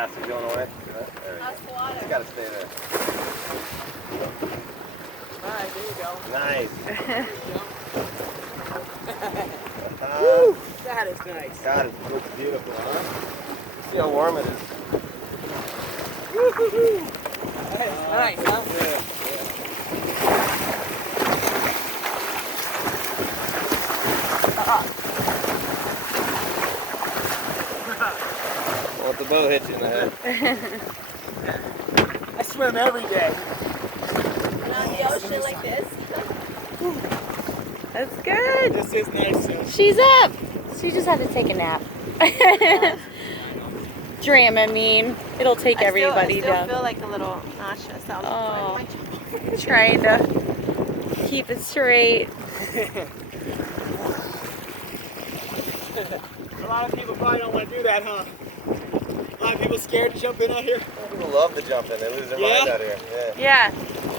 grass is going away. There we That's go. water. It's got to stay there. Alright, there you go. Nice. Woo! That is nice. God, it looks beautiful, huh? See how warm it is. Woo-hoo-hoo. That is nice, huh? Yeah. Well, the bow hits you in the head. I swim every day. And on the ocean like this. That's good. This is nice too. She's up. She just had to take a nap. Dram, I mean, it'll take everybody I still down. feel like a little nauseous. Oh. Trying to keep it straight. A lot of people probably don't want to do that, huh? A lot of people scared to jump in out here. People love to jump in. They lose their mind out here. Yeah. Yeah,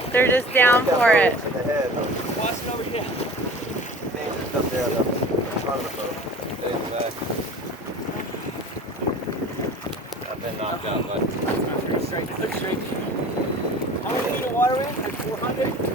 they're just down for it. In the head. Watch it over here. Dangerous up there on the front of the boat. Stay in the back. I've been knocked out, but That's not very straight. It looks straight. How many feet of water in? Like 400?